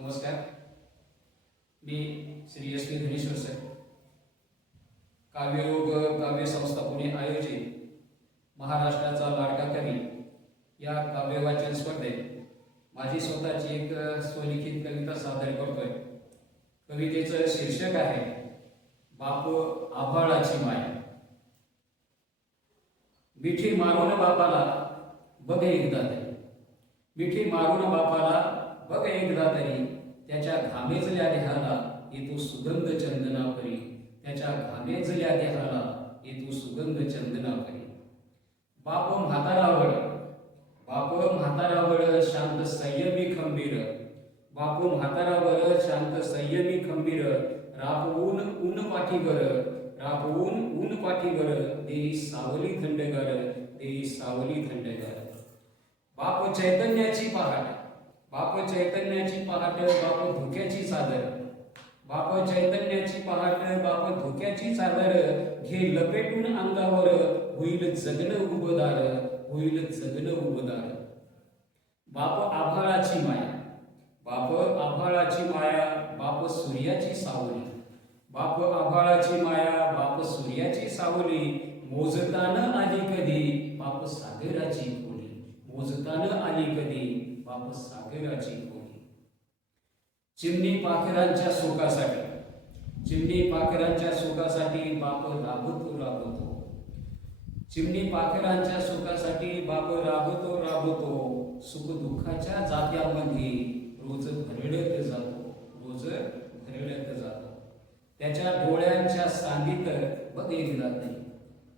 नमस्कार. मी Shri S T Dhaneshwar sir, Kavyayog Kavya Sanstha Pune आयोजित महाराष्ट्राचा लाडका कवी या काव्यवाचन स्पर्धेत माझी स्वतःची एक स्वलिखित कविता सादर करतोय. कवितेचं शीर्षक आहे बाप आभाळाची माया. मिठी मारून बापाला बघ एकदा तरी, मिठी मारून बापाला बघ एकदा तरी, त्याच्या घामेजल्या देहाला येतो सुगंध चंदनापरी, त्याच्या घामेजल्या देहाला येतो सुगंध चंदनापरी. बाप म्हातारावळ, बाप म्हातारावळ शांत संयमी खंबीर, बाप म्हातारावळ शांत संयमी खंबीर, राबवून ऊन पाठीवर, राबवून ऊन पाठीवर, देई सावली थंडगार, देई सावली थंडगार. बाप चैतन्याची पहाट, बाप चैतन्याची पहाट, बाप धुक्याची चादर, बाप चैतन्याची पहाट, बाप धुक्याची चादर, घे लपेटून अंगावर, होईल जगणं उबदार, होईल जगणं उबदार. बाप आभाळाची माया, बाप आभाळाची माया, बाप सूर्याची सावली, बाप आभाळाची माया, बाप सूर्याची सावली, मोजताना आली कधी बाप सागराची खोली, मोजताना आली कधी बाप सागराची खोली. चिमणी पाखरांच्या सुखासाठी, चिमणी पाखरांच्या सुखासाठी बाप राबतो राबतो, चिमणी पाखरांच्या सुखासाठी बाप राबतो राबतो, सुख दुःखाच्या जात्यामध्ये रोज भरडत जातो, रोज भरडत जातो. त्याच्या डोळ्यांच्या सांदीत बघ एकदा तरी,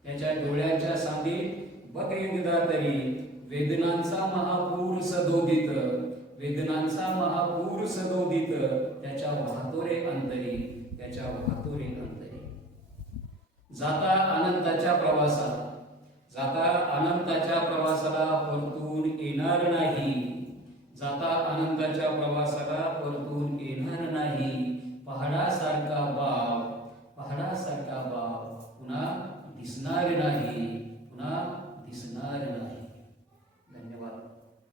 त्याच्या डोळ्यांच्या सांदीत बघ एकदा तरी, वेदनांचा महापूर सदोदित, वेदनांचा महापूर सदोदित, त्याच्या वाहतोरे अंतरी, त्याच्या वाहतोरे अंतरी. जाता अनंताच्या प्रवासाला, जाता अनंताच्या प्रवासाला परतून येणार नाही, जाता अनंताच्या प्रवासाला परतून येणार नाही. पहाडासारखा बाप